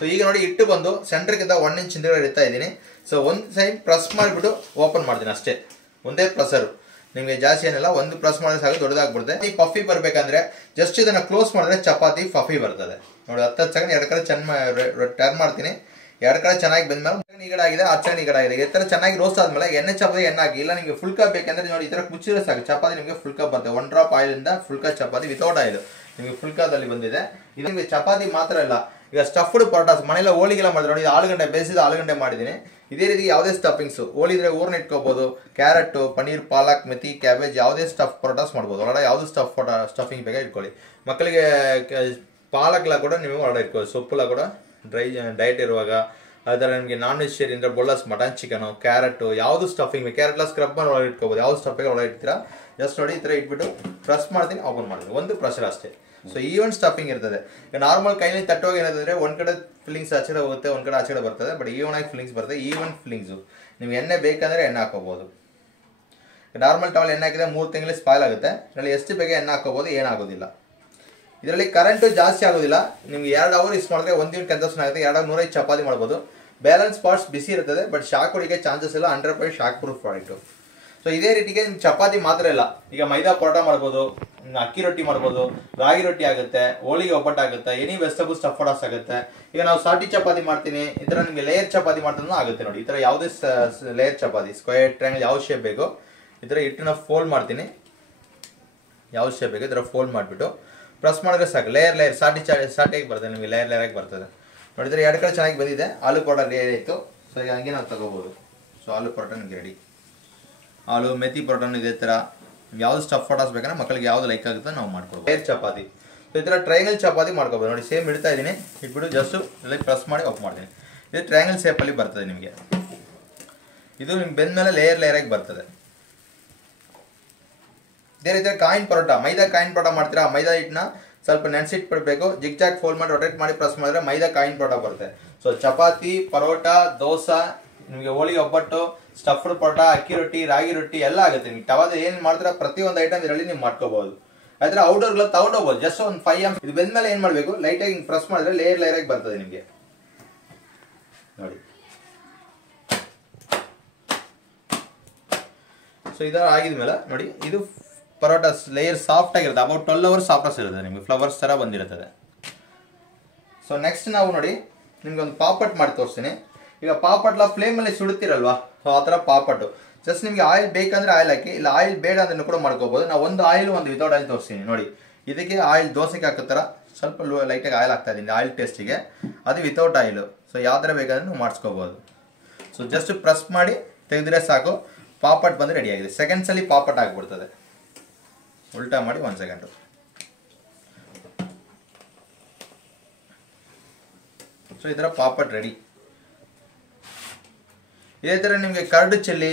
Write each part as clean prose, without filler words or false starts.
So ಈಗ ನೋಡಿ ಇಟ್ಟು ಬಂದು ಸೆಂಟರ್ಗಿಂತ 1 ಇಂಚ್ ಹಿಂದೆ ಇಡ್ತಾ ಇದ್ದೀನಿ. ಸೊ ಒಂದು ಸೈಡ್ ಪ್ರೆಸ್ ಮಾಡಿಬಿಟ್ಟು ಓಪನ್ ಮಾಡ್ತೀನಿ ಅಷ್ಟೇ, ಒಂದೇ ಪ್ರೆಸರ್, ನಿಮಗೆ ಜಾಸ್ತಿ ಏನಿಲ್ಲ, ಒಂದು ಪ್ರೆಸ್ ಮಾಡಿದ್ರೆ ಸಾಕು ದೊಡ್ಡದಾಗ್ಬಿಡುತ್ತೆ. ಈ ಪಫಿ ಬರ್ಬೇಕಂದ್ರೆ ಜಸ್ಟ್ ಇದನ್ನ ಕ್ಲೋಸ್ ಮಾಡಿದ್ರೆ ಚಪಾತಿ ಪಫಿ ಬರ್ತದೆ ನೋಡಿ. 10 ಸೆಕೆಂಡ್ 2 ಕಡೆ ಚೆನ್ನಾಗಿ ಟರ್ನ್ ಮಾಡ್ತೀನಿ. 2 ಕಡೆ ಚೆನ್ನಾಗಿ ಬಂದ್ಮೇಲೆ ಈ ಕಡೆ ಆಗಿದೆ, ಆ ಸೈಡ್ ಈ ಕಡೆ ಆಗಿದೆ. ಈ ತರ ಚೆನ್ನಾಗಿ ರೋಸ್ಟ್ ಆದ್ಮೇಲೆ ಎಣ್ಣೆ ಚಪಾತಿ ಎಣ್ಣೆ ಹಾಕಿ, ಇಲ್ಲ ನಿಮಗೆ ಫುಲ್ ಕಪ್ ಬೇಕಂದ್ರೆ ನೋಡಿ ಈ ತರ ಮುಚ್ಚಿದ್ರೆ ಸಾಕು, ಚಪಾತಿ ನಿಮಗೆ ಫುಲ್ ಕಪ್ ಬರ್ತದೆ. 1 ಡ್ರಾಪ್ ಆಯಿಲ್ ಇಂದ full cup chapati without oil ನಿಮಗೆ ಫುಲ್ ಕಪ್ ಬಂದಿದೆ. ಇದು ನಿಮಗೆ ಚಪಾತಿ ಮಾತ್ರ ಇಲ್ಲ, ಈಗ ಸ್ಟಫ್ಡ್ ಪರೋಟಾಸ್ ಮನೆಯಲ್ಲ ಹೋಳಿಗೆಲ್ಲ ಮಾಡಿದ್ರೆ ನೋಡಿ, ಆಲೂಗಡ್ಡೆ ಬೇಯಿಸಿದ ಆಲೂಗಡ್ಡೆ ಮಾಡಿದ್ದೀನಿ. ಇದೇ ರೀತಿ ಯಾವುದೇ ಸ್ಟಫಿಂಗ್ಸ್ ಹೋಳಿದ್ರೆ ಊರ್ನ ಇಟ್ಕೋಬಹುದು, ಕ್ಯಾರೆಟ್, ಪನೀರ್, ಪಾಲಕ್, ಮೆಥಿ, ಕ್ಯಾಬೇಜ್, ಯಾವುದೇ ಸ್ಟಫ್ ಪರೋಟಾಸ್ ಮಾಡ್ಬೋದು. ಒಳಗಡೆ ಯಾವ್ದು ಸ್ಟಫಿಂಗ್ ಬೇಕಾ ಇಟ್ಕೊಳ್ಳಿ. ಮಕ್ಕಳಿಗೆ ಪಾಲಕ್ಲ ಕೂಡ ನೀವು ಒಳಗಡೆ ಇಟ್ಕೊಳ್ಳಿ, ಸೊಪ್ಪುಲ ಕೂಡ ಡಯಟ್ ಇರುವಾಗ. ಅದರ ನಿಮಗೆ ನಾನ್ ವೆಜಿಟೇರಿಯನ್ ಅಂದ್ರೆ ಬೊಲ್ಲಸ್, ಮಟನ್, ಚಿಕನ್, ಕ್ಯಾರೆಟ್, ಯಾವುದು ಸ್ಟಫಿಂಗ್ ಕ್ಯಾರೆಟ್ಲ ಸ್ಕ್ರಬ್ ಮಾಡಿ ಒಳಗೆ ಇಟ್ಕೋಬಹುದು. ಯಾವ್ದು ಸ್ಟಫಿಂಗ್ ಒಳಗೆ ಇಡ್ತೀರಾ ಜಸ್ಟ್ ನೋಡಿ ಈ ತರ ಇಟ್ಬಿಟ್ಟು ಪ್ರೆಸ್ ಮಾಡ್ತೀನಿ, ಓಪನ್ ಮಾಡ್ತೀನಿ, ಒಂದು ಪ್ರೆಷರ್ ಅಷ್ಟೇ. ಸೊ ಈವನ್ ಸ್ಟಫಿಂಗ್ ಇರ್ತದೆ. ನಾರ್ಮಲ್ ಕೈಲಿ ತಟ್ಟೋಗಿ ಏನಂದ್ರೆ ಒಂದ್ ಕಡೆ ಫಿಲ್ಲಿಂಗ್ಸ್ ಆಚೆಡೆ ಹೋಗುತ್ತೆ, ಒಂದ್ ಕಡೆ ಆಚೆಡೆ ಬರ್ತದೆ. ಬಟ್ ಈವನ್ ಆಗಿ ಫಿಲ್ಲಿಂಗ್ಸ್ ಬರ್ತದೆ, ಈವನ್ ಫಿಲ್ಲಿಂಗ್ಸ್. ನಿಮ್ಗೆ ಎಣ್ಣೆ ಬೇಕಂದ್ರೆ ಎಣ್ಣೆ ಹಾಕೋಬಹುದು. ನಾರ್ಮಲ್ ಟವಲ್ ಎಣ್ಣೆ ಹಾಕಿದ್ರೆ 3 ತಿಂಗಳು ಸ್ಪಾಯ್ಲ್ ಆಗುತ್ತೆ. ಇದರಲ್ಲಿ ಎಷ್ಟು ಬೇಗ ಎಣ್ಣೆ ಹಾಕೋಬಹುದು, ಏನಾಗೋದಿಲ್ಲ. ಇದರಲ್ಲಿ ಕರೆಂಟು ಜಾಸ್ತಿ ಆಗೋದಿಲ್ಲ. ನಿಮ್ಗೆ 2 ಅವರ್ ಯೂಸ್ ಮಾಡಿದ್ರೆ 1 ದಿನ ಕನ್ಸಪ್ಷನ್ ಆಗುತ್ತೆ. 2 105 ಚಪಾತಿ ಮಾಡ್ಬೋದು. ಬ್ಯಾಲೆನ್ಸ್ ಪಾರ್ಟ್ಸ್ ಬಿಸಿ ಇರ್ತದೆ, ಬಟ್ ಶಾಕ್ ಹೊಡಿಗೆ ಚಾನ್ಸಸ್ ಇಲ್ಲ. 100% ಶಾಕ್ ಪ್ರೂಫ್ ಪ್ರಾಡಕ್ಟ್. ಸೊ ಇದೇ ರೀತಿಗೆ ಚಪಾತಿ ಮಾತ್ರ ಇಲ್ಲ, ಈಗ ಮೈದಾ ಪರೋಟ ಮಾಡ್ಬೋದು, ಅಕ್ಕಿ ರೊಟ್ಟಿ ಮಾಡ್ಬೋದು, ರಾಗಿ ರೊಟ್ಟಿ ಆಗುತ್ತೆ, ಹೋಳಿಗೆ ಒಬ್ಬಟ್ಟು ಆಗುತ್ತೆ, ಎನಿ ವೆಜಿಟಬಲ್ ಸ್ಟಫ್ಡ್ ಆಗುತ್ತೆ. ಈಗ ನಾವು ಸಾಟಿ ಚಪಾತಿ ಮಾಡ್ತೀನಿ, ಈ ತರ ನಿಮಗೆ ಲೇಯರ್ ಚಪಾತಿ ಮಾಡ್ತಾನೂ ಆಗುತ್ತೆ ನೋಡಿ. ಈ ತರ ಯಾವುದೇ ಲೇಯರ್ ಚಪಾತಿ, ಸ್ಕ್ವೇರ್, ಟ್ರಯಾಂಗಲ್, ಯಾವ ಶೇಪ್ ಬೇಕು ಈ ತರ ಹಿಟ್ಟನ್ನ ಫೋಲ್ಡ್ ಮಾಡ್ತೀನಿ. ಯಾವ ಶೇಪ್ ಬೇಕು ಈ ತರ ಫೋಲ್ಡ್ ಮಾಡಿಬಿಟ್ಟು ಪ್ರೆಸ್ ಮಾಡಿದ್ರೆ ಸಾಕು. ಲೇಯರ್ ಸಾಟಿಗೆ ಬರ್ತದೆ, ನಿಮಗೆ ಲೇಯರ್ ಆಗಿ ಬರ್ತದೆ ನೋಡಿದ್ರೆ. 2 ಕಡೆ ಚೆನ್ನಾಗಿ ಬಂದಿದೆ. ಆಲೂ ಪರೋಟ ರೆಡಿ ಆಯಿತು. ಸೊ ಈಗ ಹಂಗೆ ನಾವು ತಗೋಬಹುದು. ಸೊ ಆಲೂ ಪರೋಟ ನಿಮಗೆ ರೆಡಿ. ಆಲೂ ಮೆಥಿ ಪರೋಟನು ಇದೇ ಥರ ಯಾವ್ದು ಸ್ಟಫ್ ಪರೋಟಾಸ್ ಬೇಕಂದ್ರೆ ಮಕ್ಕಳಿಗೆ ಯಾವ್ದು ಲೈಕ್ ಆಗುತ್ತೆ ನಾವು ಮಾಡ್ಕೊಳ್ಬೋದು. ಲೇಯರ್ ಚಪಾತಿ, ಸೊ ಈ ಥರ ಟ್ರಯಾಂಗಲ್ ಚಪಾತಿ ಮಾಡ್ಕೋಬೋದು ನೋಡಿ. ಸೇಮ್ ಇಡ್ತಾ ಇದ್ದೀನಿ, ಇಟ್ಬಿಟ್ಟು ಜಸ್ಟ್ ಇಲ್ಲಿ ಪ್ರೆಸ್ ಮಾಡಿ ಆಫ್ ಮಾಡ್ತೀನಿ. ಇದು ಟ್ರಯಾಂಗಲ್ ಶೇಪಲ್ಲಿ ಬರ್ತದೆ ನಿಮಗೆ. ಇದು ನಿಮ್ಗೆ ಬೆಂದ ಮೇಲೆ ಲೇಯರ್ ಆಗಿ ಬರ್ತದೆ. ಇದೇ ರೀತಿ ಕಾಯಿನ್ ಪರೋಟ, ಮೈದಾ ಕಾಯಿನ್ ಪರೋಟ ಮಾಡ್ತೀರಾ, ಮೈದಾ ಹಿಟ್ಟನ್ನ ಸ್ವಲ್ಪ ನೆನೆಸಿಟ್ಬಿಡ್ಬೇಕು. ಜಿಗ್ ಫೋಲ್ಡ್ ಮಾಡಿ ರೊಟೇಟ್ ಮಾಡಿ ಪ್ರೆಸ್ ಮಾಡಿದ್ರೆ ಮೈದಾ ಕಾಯಿನ್ ಪರೋಟ ಬರುತ್ತೆ. ಸೊ ಚಪಾತಿ, ಪರೋಟ, ದೋಸೆ, ನಿಮಗೆ ಹೋಳಿಗೆ ಒಬ್ಬಟ್ಟು, ಸ್ಟಫ್ಡ್ ಪರೋಟ, ಅಕ್ಕಿ ರೊಟ್ಟಿ, ರಾಗಿ ರೊಟ್ಟಿ ಎಲ್ಲ ಆಗುತ್ತೆ. ನಿಮ್ಗೆ ಟವಾದ ಏನ್ ಮಾಡ್ತೀರಾ ಪ್ರತಿಯೊಂದು ಐಟಮ್ ಇದರಲ್ಲಿ ನೀವು ಮಾಡ್ಕೋಬಹುದು. ಆದ್ರೆ ಔಟ್ಡೋರ್ಗಳ ತಗೊಂಡೋಗ್ಬೋದು. ಜಸ್ಟ್ ಒಂದು 5 amps ಇದು ಬೆಂದ ಮೇಲೆ ಏನ್ ಮಾಡ್ಬೇಕು, ಲೈಟ್ ಆಗಿ ಪ್ರೆಸ್ ಮಾಡಿದ್ರೆ ಲೇಯರ್ ಆಗಿ ಬರ್ತದೆ ನಿಮಗೆ ನೋಡಿ. ಸೊ ಇದರ ಆಗಿದ್ಮೇಲೆ ನೋಡಿ, ಇದು ಪರೋಟಾಸ್ ಲೇಯರ್ ಸಾಫ್ಟ್ ಆಗಿರುತ್ತೆ. ಅಬೌಟ್ 12 hours ಸಾಫ್ಟ್ನೆಸ್ ಇರುತ್ತೆ ನಿಮಗೆ, ಫ್ಲವರ್ಸ್ ತರ ಬಂದಿರುತ್ತದೆ. ಸೊ ನೆಕ್ಸ್ಟ್ ನಾವು ನೋಡಿ ನಿಮ್ಗೆ ಒಂದು ಪಾಪಟ್ ಮಾಡಿ ತೋರಿಸ್ತೀನಿ. ಈಗ ಪಾಪಟ್ಲ ಫ್ಲೇಮ್ ಅಲ್ಲಿ ಸುಡುತ್ತೀರಲ್ವಾ, ಸೊ ಆ ಥರ ಪಾಪಟ್ಟು. ಜಸ್ಟ್ ನಿಮ್ಗೆ ಆಯಿಲ್ ಬೇಕಂದ್ರೆ ಆಯಿಲ್ ಹಾಕಿ, ಇಲ್ಲ ಆಯಿಲ್ ಬೇಡ ಅಂದ್ರೆ ಕೂಡ ಮಾಡ್ಕೋಬಹುದು. ನಾವು ಒಂದು ಆಯಿಲ್ ಒಂದು ವಿತೌಟ್ ಆಯಿಲ್ ತೋರಿಸ್ತೀನಿ ನೋಡಿ. ಇದಕ್ಕೆ ಆಯಿಲ್ ದೋಸೆಗೆ ಹಾಕೋ ಥರ ಸ್ವಲ್ಪ ಲೈಟಾಗಿ ಆಯಿಲ್ ಹಾಕ್ತಾ ಇದ್ದೀನಿ ಆಯಿಲ್ ಟೇಸ್ಟಿಗೆ. ಅದು ವಿತೌಟ್ ಆಯಿಲು. ಸೊ ಯಾವ ಥರ ಬೇಕಾದ್ರೆ ನೀವು ಮಾಡಿಸ್ಕೋಬಹುದು. ಸೊ ಜಸ್ಟ್ ಪ್ರೆಸ್ ಮಾಡಿ ತೆಗೆದ್ರೆ ಸಾಕು, ಪಾಪಟ್ ಬಂದು ರೆಡಿ ಆಗಿದೆ. ಸೆಕೆಂಡ್ಸಲ್ಲಿ ಪಾಪಟ್ ಆಗಿಬಿಡ್ತದೆ. ಉಲ್ಟಾ ಮಾಡಿ 1 ಸೆಕೆಂಡು. ಸೊ ಈ ಥರ ಪಾಪಟ್ ರೆಡಿ. ಇದೇ ಥರ ನಿಮಗೆ ಕರ್ಡು ಚಿಲ್ಲಿ,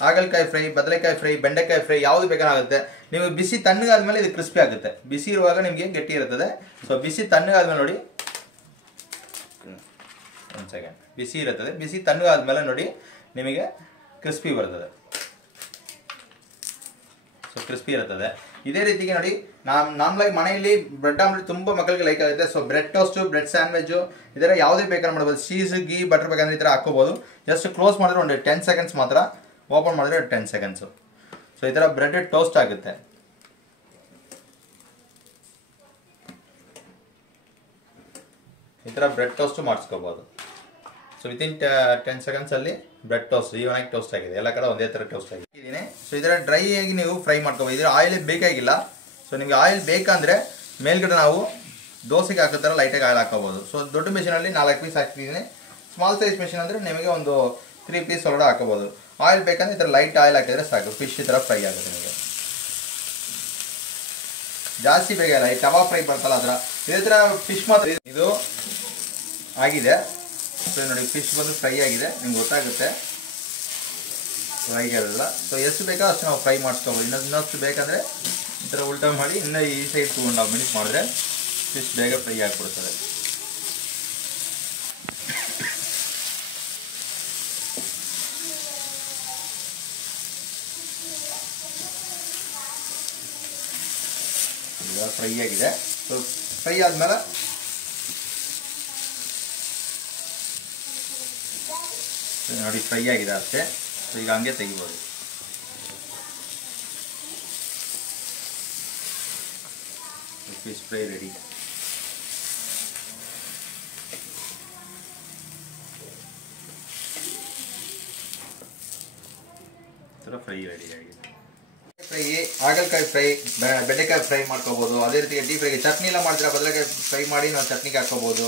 ಹಾಗಲಕಾಯಿ ಫ್ರೈ, ಬದನೆಕಾಯಿ ಫ್ರೈ, ಬೆಂಡೆಕಾಯಿ ಫ್ರೈ ಯಾವುದು ಬೇಕಾಗುತ್ತೆ. ನೀವು ಬಿಸಿ ತಣ್ಣಗಾದ್ಮೇಲೆ ಇದು ಕ್ರಿಸ್ಪಿ ಆಗುತ್ತೆ. ಬಿಸಿ ಇರುವಾಗ ನಿಮಗೆ ಗಟ್ಟಿ ಇರ್ತದೆ. ಸೊ ಬಿಸಿ ತಣ್ಣಗಾದ್ಮೇಲೆ ನೋಡಿ, 1 ಸೆಕೆಂಡ್, ಬಿಸಿ ಇರುತ್ತದೆ. ಬಿಸಿ ತಣ್ಣಗಾದ್ಮೇಲೆ ನೋಡಿ ನಿಮಗೆ ಕ್ರಿಸ್ಪಿ ಬರ್ತದೆ. ಸೊ ಕ್ರಿಸ್ಪಿ ಇರ್ತದೆ. ಇದೇ ರೀತಿಗೆ ನೋಡಿ, ನಮ್ಮಲಾಗಿ ಮನೆಯಲ್ಲಿ ಬ್ರೆಡ್ ಆಮ್ಲೆಟ್ ತುಂಬ ಮಕ್ಕಳಿಗೆ ಲೈಕ್ ಆಗುತ್ತೆ. ಸೊ ಬ್ರೆಡ್ ಟೋಸ್ಟು, ಬ್ರೆಡ್ ಸ್ಯಾಂಡ್ವಿಚು ಇದರ ಯಾವುದೇ ಬೇಕಾದ್ರೆ ಮಾಡ್ಬೋದು. ಚೀಸ್, ಗೀ, ಬಟರ್ ಬೇಕಂದ್ರೆ ಈ ಥರ ಹಾಕೋಬೋದು. ಜಸ್ಟ್ ಕ್ಲೋಸ್ ಮಾಡಿದ್ರೆ ಒಂದು 10 seconds ಮಾತ್ರ, ಓಪನ್ ಮಾಡಿದ್ರೆ 10 seconds. ಸೊ ಈ ಥರ ಬ್ರೆಡ್ ಟೋಸ್ಟ್ ಆಗುತ್ತೆ. ಈ ಥರ ಬ್ರೆಡ್ ಟೋಸ್ಟು ಮಾಡಿಸ್ಕೋಬೋದು. ಸೊ ವಿತಿನ್ 10 seconds ಅಲ್ಲಿ ಬ್ರೆಡ್ ಟೋಸ್ಟ್ ಈವನಾಗಿ ಟೋಸ್ಟ್ ಆಗಿದೆ. ಎಲ್ಲ ಕಡೆ ಒಂದೇ ಥರ ಟೋಸ್ಟ್ ಆಗಿದೆ. ಸೊ ಇದರ ಡ್ರೈ ಆಗಿ ನೀವು ಫ್ರೈ ಮಾಡ್ಕೋಬೋದು. ಇದರ ಆಯಿಲ್ ಬೇಕಾಗಿಲ್ಲ. ಸೊ ನಿಮಗೆ ಆಯಿಲ್ ಬೇಕಂದ್ರೆ ಮೇಲ್ಗಡೆ ನಾವು ದೋಸೆಗೆ ಹಾಕೋ ಥರ ಲೈಟಾಗಿ ಆಯಿಲ್ ಹಾಕೋಬೋದು. ಸೊ ದೊಡ್ಡ ಮೆಷಿನಲ್ಲಿ 4 ಪೀಸ್ ಹಾಕ್ತಿದ್ದೀನಿ. ಸ್ಮಾಲ್ ಸೈಜ್ ಮೆಷಿನ್ ಅಂದರೆ ನಿಮಗೆ ಒಂದು 3 ಪೀಸ್ ಒಳಗಡೆ ಹಾಕೋಬೋದು. ಆಯಿಲ್ ಬೇಕಂದ್ರೆ ಈ ಥರ ಲೈಟ್ ಆಯಿಲ್ ಹಾಕಿದ್ರೆ ಸಾಕು, ಫಿಶ್ ಈ ಥರ ಫ್ರೈ ಆಗುತ್ತೆ ನಿಮಗೆ. ಜಾಸ್ತಿ ಬೇಕಾಗಿಲ್ಲ. ಈ ತವಾ ಫ್ರೈ ಬರ್ತಲ್ಲ ಅದರ ಇದೇ ಥರ ಫಿಶ್ ಮಾತ್ರ ಇದು ಆಗಿದೆ. ಸೊ ನೋಡಿ ಫಿಶ್ ಬಂದು ಫ್ರೈ ಆಗಿದೆ, ನಿಮ್ಗೆ ಗೊತ್ತಾಗುತ್ತೆ ಫ್ರೈ ಆಗಿರಲ್ಲ. ಸೊ ಎಷ್ಟು ಬೇಕೋ ಅಷ್ಟು ನಾವು ಫ್ರೈ ಮಾಡಿಸ್ಕೋಬೋದು. ಇನ್ನಷ್ಟು ಬೇಕಂದರೆ ಈ ಥರ ಉಲ್ಟಾ ಮಾಡಿ ಇನ್ನೂ ಈ ಸೈಡ್ 2.5 minutes ಮಾಡಿದ್ರೆ ಫಿಶ್ ಬೇಗ ಫ್ರೈ ಆಗಿಬಿಡ್ತದೆ. ಈಗ ಫ್ರೈ ಆಗಿದೆ. ಸೊ ಫ್ರೈ ಆದಮೇಲೆ ನೋಡಿ ಫ್ರೈ ಆಗಿದೆ ಅಷ್ಟೇ. ಸೊ ಈಗ ಹಂಗೆ ತೆಗಿಬೋದು. Fish fry ready. Fry ready ಆಗಿದೆ. ಫ್ರೈ, ಹಾಗಲಕಾಯಿ ಫ್ರೈ, ಬೆಂಡೆಕಾಯಿ ಫ್ರೈ ಮಾಡ್ಕೋಬೋದು. ಅದೇ ರೀತಿ ಡೀಪ್ ಫ್ರೈಗೆ ಚಟ್ನಿ ಎಲ್ಲ ಮಾಡ್ತೀರಾ, ಬದಲಾಗಿ ಫ್ರೈ ಮಾಡಿ ನಾವು ಚಟ್ನಿಗೆ ಹಾಕೋಬೋದು.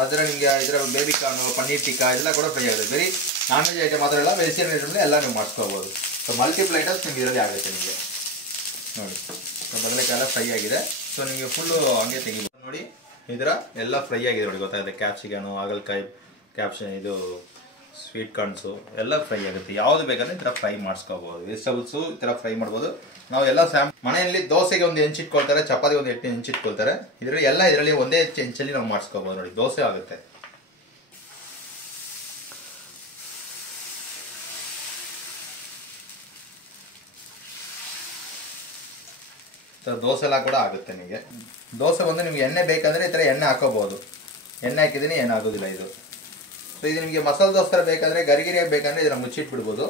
ಅದರ ನಿಮಗೆ ಇದರ ಬೇಬಿ ಕಾರ್ನು, ಪನ್ನೀರ್ ಟಿಕ್ಕಾ ಇದೆಲ್ಲ ಕೂಡ ಫ್ರೈ ಆಗುತ್ತೆ. ಬರೀ ನಾನ್ ವೆಜ್ ಐಟಮ್ ಮಾತ್ರ ಎಲ್ಲ, ವೆಜಿಟೇರಿಯನ್ ಐಟಮ್ ಎಲ್ಲ ನೀವು ಮಾಡ್ಕೋಬೋದು. ಸೊ ಮಲ್ಟಿಪಲ್ ಐಟಮ್ಸ್ ನಿಮ್ಗೆ ಇದರಲ್ಲಿ ಆಗುತ್ತೆ ನಿಮಗೆ ನೋಡಿ. ಸೊ ಬದಲಾಗಿ ಎಲ್ಲ ಫ್ರೈ ಆಗಿದೆ. ಸೊ ನಿಮಗೆ ಫುಲ್ಲು ಹಂಗೆ ತೆಗಿಬೋದು ನೋಡಿ. ಇದರ ಎಲ್ಲ ಫ್ರೈ ಆಗಿದೆ ನೋಡಿ, ಗೊತ್ತಾಗುತ್ತೆ. ಕ್ಯಾಪ್ಸಿಕನು, ಹಾಗಲಕಾಯಿ, ಇದು ಸ್ವೀಟ್ ಕಾರ್ನ್ಸು ಎಲ್ಲ ಫ್ರೈ ಆಗುತ್ತೆ. ಯಾವುದು ಬೇಕಾದ್ರೆ ಈ ಥರ ಫ್ರೈ ಮಾಡಿಸ್ಕೋಬೋದು. ವೆಜಿಟಬಲ್ಸು ಈ ಥರ ಫ್ರೈ ಮಾಡ್ಬೋದು. ನಾವು ಎಲ್ಲ ಮನೆಯಲ್ಲಿ ದೋಸೆಗೆ ಒಂದು ಹೆಂಚಿಟ್ಕೊಳ್ತಾರೆ, ಚಪಾತಿ ಒಂದು ಹೆಂಚಿಟ್ಕೊಳ್ತಾರೆ. ಇದರಲ್ಲಿ ಎಲ್ಲ ಇದರಲ್ಲಿ ಒಂದೇ ಹೆಂಚಲ್ಲಿ ನಾವು ಮಾಡಿಸ್ಕೋಬೋದು ನೋಡಿ. ದೋಸೆ ಆಗುತ್ತೆ. ದೋಸೆ ಎಲ್ಲ ಕೂಡ ಆಗುತ್ತೆ ನಿಮಗೆ. ದೋಸೆ ಬಂದು ನಿಮ್ಗೆ ಎಣ್ಣೆ ಬೇಕಂದ್ರೆ ಈ ಥರ ಎಣ್ಣೆ ಹಾಕೋಬಹುದು. ಎಣ್ಣೆ ಹಾಕಿದ್ದೀನಿ, ಏನು ಆಗೋದಿಲ್ಲ ಇದು. ಸೊ ಇದು ನಿಮಗೆ ಮಸಾಲೆ ದೋಸೆ ಬೇಕಂದ್ರೆ, ಗರಿಗರಿಯಾಗಿ ಬೇಕಂದ್ರೆ ಇದನ್ನ ಮುಚ್ಚಿಟ್ಬಿಡ್ಬೋದು.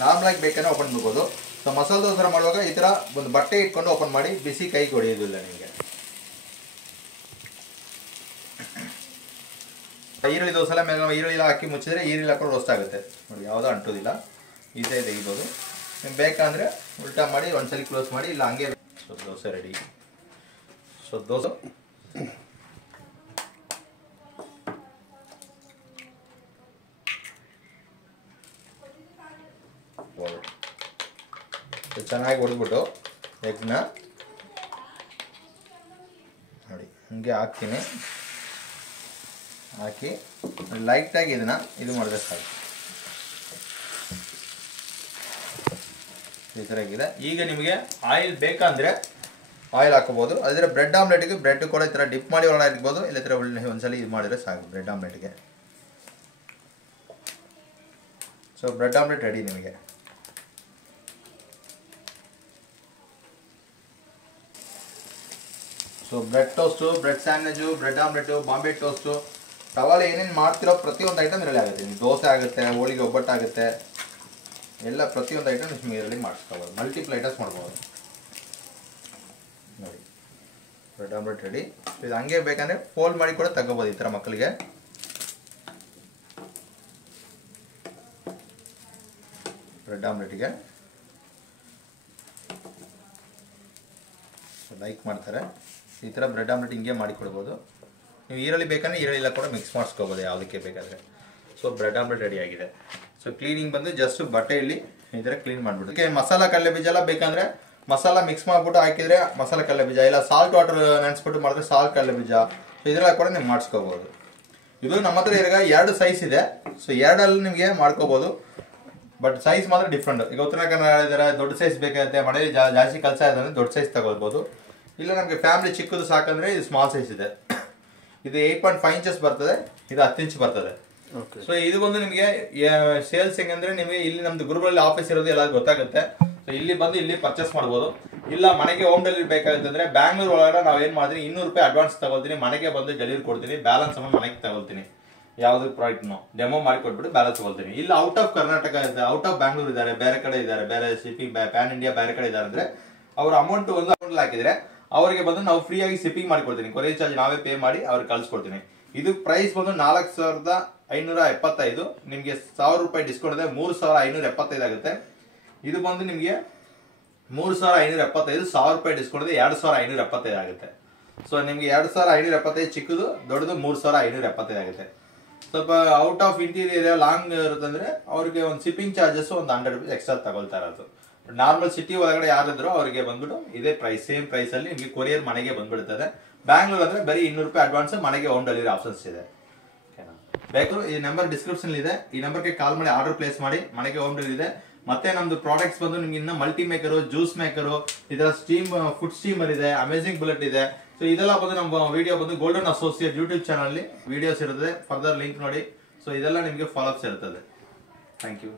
ನಾರ್ಮಲಾಗಿ ಬೇಕಂದ್ರೆ ಓಪನ್ ಮಾಡ್ಬೋದು. ಸೊ ಮಸಾಲೆ ದೋಸೆ ಮಾಡುವಾಗ ಈ ಥರ ಒಂದು ಬಟ್ಟೆ ಇಟ್ಕೊಂಡು ಓಪನ್ ಮಾಡಿ, ಬಿಸಿ ಕೈಗೆ ಹೊಡೆಯೋದಿಲ್ಲ ನಿಮಗೆ. ಈರುಳ್ಳಿ ದೋಸೆ ಎಲ್ಲ ಮೇಲೆ ಈರುಳ್ಳಿ ಹಾಕಿ ಮುಚ್ಚಿದ್ರೆ ಈರುಳ್ಳಿ ಹಾಕೊಂಡು ರೋಸ್ಟ್ ಆಗುತ್ತೆ ನೋಡಿ. ಯಾವುದೋ ಅಂಟೋದಿಲ್ಲ, ಈಸಿಯಾಗಿ ತೆಗಿಬೋದು. ನಿಮ್ಗೆ ಬೇಕಂದ್ರೆ ಉಲ್ಟಾ ಮಾಡಿ ಒಂದ್ಸಲಿ ಕ್ಲೋಸ್ ಮಾಡಿ, ಇಲ್ಲ ಹಂಗೆ. So dosa ready. So dosa ಚೆನ್ನಾಗಿ ಹೊಡೆದ್ಬಿಟ್ಟು ಎಗ್ನ ನೋಡಿ ಹಂಗೆ ಹಾಕ್ತೀನಿ. ಹಾಕಿ ಲೈಟಾಗಿ ಇದನ್ನ ಇದು ಮಾಡಿದ್ರೆ ಸಾಕು. ಈ ಥರ ಆಗಿದೆ. ಈಗ ನಿಮಗೆ ಆಯಿಲ್ ಬೇಕಂದ್ರೆ ಆಯಿಲ್ ಹಾಕೋಬೋದು. ಅದ್ರ ಬ್ರೆಡ್ ಆಮ್ಲೆಟ್ಗೆ ಬ್ರೆಡ್ ಕೂಡ ಈ ಥರ ಡಿಪ್ ಮಾಡಿ ಒಳಗೆ ಇರ್ಬೋದು. ಇಲ್ಲ ಈ ಥರ ಒಂದ್ಸಲ ಇದು ಮಾಡಿದ್ರೆ ಸಾಕು ಬ್ರೆಡ್ ಆಮ್ಲೆಟ್ಗೆ. ಸೊ ಬ್ರೆಡ್ ಆಮ್ಲೆಟ್ ರೆಡಿ ನಿಮಗೆ. So bread toast, bread sandwich, bread omelette, Bombay toast, ಟವಾಲೆ ಏನೇನು ಮಾಡ್ತಿರೋ ಪ್ರತಿಯೊಂದು ಐಟಮ್ ಇದರಲ್ಲಿ ಆಗುತ್ತೆ. ನಿಮ್ಗೆ ದೋಸೆ ಆಗುತ್ತೆ, ಹೋಳಿಗೆ ಒಬ್ಬಟ್ಟಾಗುತ್ತೆ, ಎಲ್ಲ ಪ್ರತಿಯೊಂದು ಐಟಮ್ ನಿಮ್ಗೆ ಇದರಲ್ಲಿ ಮಾಡಿಸ್ಕೋಬೋದು. ಮಲ್ಟಿಪಲ್ ಐಟಮ್ಸ್ ಮಾಡ್ಬೋದು ನೋಡಿ. Bread omelette ready. ಇದು ಹಂಗೆ ಬೇಕಂದ್ರೆ ಫೋಲ್ಡ್ ಮಾಡಿ ಕೂಡ ತಗೋಬೋದು ಈ ಥರ ಮಕ್ಕಳಿಗೆ. ಬ್ರೆಡ್ ಆಮ್ಲೆಟ್ಗೆ ಲೈಕ್ ಮಾಡ್ತಾರೆ. ಈ ಥರ ಬ್ರೆಡ್ ಆಮ್ಲೆಟ್ ಹಿಂಗೆ ಮಾಡಿ ಕೊಡ್ಬೋದು. ನೀವು ಈರುಳ್ಳಿ ಬೇಕಂದ್ರೆ ಈರುಳ್ಳಿ ಎಲ್ಲ ಕೂಡ ಮಿಕ್ಸ್ ಮಾಡಿಸ್ಕೋಬೋದು ಯಾವುದಕ್ಕೆ ಬೇಕಾದರೆ. ಸೊ ಬ್ರೆಡ್ ಆಮ್ಲೆಟ್ ರೆಡಿ ಆಗಿದೆ. ಸೊ ಕ್ಲೀನಿಂಗ್ ಬಂದು ಜಸ್ಟ್ ಬಟ್ಟೆಯಲ್ಲಿ ಈ ಥರ ಕ್ಲೀನ್ ಮಾಡಿಬಿಟ್ಟು, ಮಸಾಲ ಕಡಲೆ ಬೀಜ ಎಲ್ಲ ಬೇಕಂದ್ರೆ ಮಸಾಲ ಮಿಕ್ಸ್ ಮಾಡಿಬಿಟ್ಟು ಹಾಕಿದರೆ ಮಸಾಲ ಕಡಲೆ ಬೀಜ, ಇಲ್ಲ ಸಾಲ್ಟ್ ವಾಟರ್ ನೆನೆಸ್ಬಿಟ್ಟು ಮಾಡಿದ್ರೆ ಸಾಲ್ಟ್ ಕಡಲೆ ಬೀಜ, ಸೊ ಇದೆಲ್ಲ ಕೂಡ ನೀವು ಮಾಡಿಸ್ಕೋಬೋದು. ಇದು ನಮ್ಮ ಹತ್ರ ಈಗ 2 ಸೈಜ್ ಇದೆ. ಸೊ 2ಅಲ್ಲಿ ನಿಮಗೆ ಮಾಡ್ಕೋಬೋದು. ಬಟ್ ಸೈಜ್ ಮಾತ್ರ ಡಿಫ್ರೆಂಟ್. ಈಗ ಉತ್ತರ ಕನ್ನಡ ಇದ್ದಾರೆ, ದೊಡ್ಡ ಸೈಜ್ ಬೇಕಾಗುತ್ತೆ, ಮನೆಯಲ್ಲಿ ಜಾಸ್ತಿ ಕೆಲಸ ಇದೆ ಅಂದರೆ ದೊಡ್ಡ ಸೈಜ್ ತಗೋಬೋದು. ಇಲ್ಲ ನಮಗೆ ಫ್ಯಾಮಿಲಿ ಚಿಕ್ಕದು ಸಾಕಂದ್ರೆ ಇದು ಸ್ಮಾಲ್ ಸೈಜ್ ಇದೆ. ಇದು 8.5 ಇಂಚಸ್ ಬರ್ತದೆ, ಇದು 10 ಇಂಚ್ ಬರ್ತದೆ. ಸೊ ಇದು ಬಂದು ನಿಮಗೆ ಸೇಲ್ಸ್ ಹೆಂಗಂದ್ರೆ, ನಿಮಗೆ ಇಲ್ಲಿ ನಮ್ದು ಗುರುಗಳಲ್ಲಿ ಆಫೀಸ್ ಇರೋದು ಎಲ್ಲ ಗೊತ್ತಾಗುತ್ತೆ. ಸೊ ಇಲ್ಲಿ ಬಂದು ಇಲ್ಲಿ ಪರ್ಚೇಸ್ ಮಾಡ್ಬೋದು. ಇಲ್ಲ ಮನೆಗೆ ಹೋಮ್ ಡೆಲಿವರಿ ಬೇಕಾಗುತ್ತೆ ಅಂದ್ರೆ ಬ್ಯಾಂಗ್ಳೂರ್ ಒಳಗಡೆ ನಾವು ಏನ್ ಮಾಡ್ತೀನಿ, 200 ರೂಪಾಯಿ ಅಡ್ವಾನ್ಸ್ ತಗೊಳ್ತೀನಿ, ಮನೆಗೆ ಬಂದು ಡೆಲಿವರಿ ಕೊಡ್ತೀನಿ, ಬ್ಯಾಲೆನ್ಸ್ ಅಮೌಂಟ್ ಮನೆಗೆ ತಗೊಳ್ತೀನಿ. ಯಾವ್ದು ಪ್ರಾಡಕ್ಟ್ನು ಡೆಮೋ ಮಾಡಿ ಕೊಟ್ಬಿಟ್ಟು ಬ್ಯಾಲೆನ್ಸ್ ತಗೊಳ್ತೀನಿ. ಇಲ್ಲ ಔಟ್ ಆಫ್ ಕರ್ನಾಟಕ ಇದೆ, ಔಟ್ ಆಫ್ ಬ್ಯಾಂಗ್ಳೂರ್ ಇದ್ದಾರೆ, ಬೇರೆ ಕಡೆ ಇದ್ದಾರೆ, ಬೇರೆ ಶಿಪ್ಪಿಂಗ್ ಪ್ಯಾನ್ ಇಂಡಿಯಾ ಬೇರೆ ಕಡೆ ಇದ್ದಾರೆ ಅಂದ್ರೆ ಅವ್ರ ಅಮೌಂಟ್ ಒಂದು ಅಕೌಂಟ್ ಹಾಕಿದ್ರೆ ಅವರಿಗೆ ಬಂದು ನಾವು ಫ್ರೀ ಆಗಿ ಶಿಪ್ಪಿಂಗ್ ಮಾಡಿಕೊಡ್ತೀನಿ. ಕೊರಿಯರ್ ಚಾರ್ಜ್ ನಾವೇ ಪೇ ಮಾಡಿ ಅವ್ರಿಗೆ ಕಳ್ಸಿಕೊಡ್ತೀನಿ. ಇದು ಪ್ರೈಸ್ ಬಂದು 4575. ನಿಮಗೆ 1000 ರೂಪಾಯಿ ಡಿಸ್ಕೌಂಟ್ ಇದೆ, 3575 ಆಗುತ್ತೆ. ಇದು ಬಂದು ನಿಮಗೆ 3575, 1000 ರೂಪಾಯಿ ಡಿಸ್ಕೌಂಟ್ ಇದೆ, 2575 ಆಗುತ್ತೆ. ಸೊ ನಿಮ್ಗೆ 2575 ಚಿಕ್ಕದು, ದೊಡ್ಡದು 3575 ಆಗುತ್ತೆ. ಸ್ವಲ್ಪ ಔಟ್ ಆಫ್ ಇಂಟೀರಿಯರ್ ಲಾಂಗ್ ಇರುತ್ತಂದ್ರೆ ಅವ್ರಿಗೆ ಒಂದು ಶಿಪ್ಪಿಂಗ್ ಚಾರ್ಜಸ್ ಒಂದು 100 ರೂಪೀಸ್ ಎಕ್ಸ್ಟ್ರಾ ತಗೊಳ್ತಾ ಇರೋದು. ನಾರ್ಮಲ್ ಸಿಟಿ ಒಳಗಡೆ ಯಾರಿದ್ರು ಅವರಿಗೆ ಬಂದ್ಬಿಟ್ಟು ಇದೇ ಪ್ರೈಸ್, ಸೇಮ್ ಪ್ರೈಸ್ ಅಲ್ಲಿ ನಿಮಗೆ ಕೊರಿಯರ್ ಮನೆಗೆ ಬಂದ್ಬಿಡ್ತದೆ. ಬ್ಯಾಂಗ್ಳೂರ್ ಅಂದ್ರೆ ಬರೀ 200 ರೂಪಾಯಿ ಅಡ್ವಾನ್ಸ್, ಮನೆಗೆ ಹೋಮ್ ಡೆಲಿವರಿ ಆಪ್ಷನ್ಸ್ ಇದೆ. ಬೇಕು ಈ ನಂಬರ್ ಡಿಸ್ಕ್ರಿಪ್ಷನ್ ಇದೆ, ಈ ನಂಬರ್ಗೆ ಕಾಲ್ ಮಾಡಿ ಆರ್ಡರ್ ಪ್ಲೇಸ್ ಮಾಡಿ, ಮನೆಗೆ ಹೋಮ್ ಡೆಲಿವರಿ ಇದೆ. ಮತ್ತೆ ನಮ್ದು ಪ್ರಾಡಕ್ಟ್ಸ್ ಬಂದು ನಿಮ್ಗೆ ಇನ್ನ ಮಲ್ಟಿ ಮೇಕರು, ಜ್ಯೂಸ್ ಮೇಕರು, ಇದರ ಫುಡ್ ಸ್ಟೀಮರ್ ಇದೆ, ಅಮೇಜಿಂಗ್ ಬುಲೆಟ್ ಇದೆ. ಸೊ ಇದೆಲ್ಲ ಬಂದು ನಮ್ಮ ವಿಡಿಯೋ ಬಂದು golden associate YouTube channel videos ಇರುತ್ತದೆ. ಫರ್ದರ್ ಲಿಂಕ್ ನೋಡಿ. ಸೊ ಇದೆಲ್ಲ ನಿಮಗೆ ಫಾಲೋ ಅಪ್ಸ್ ಇರ್ತದೆ. Thank you.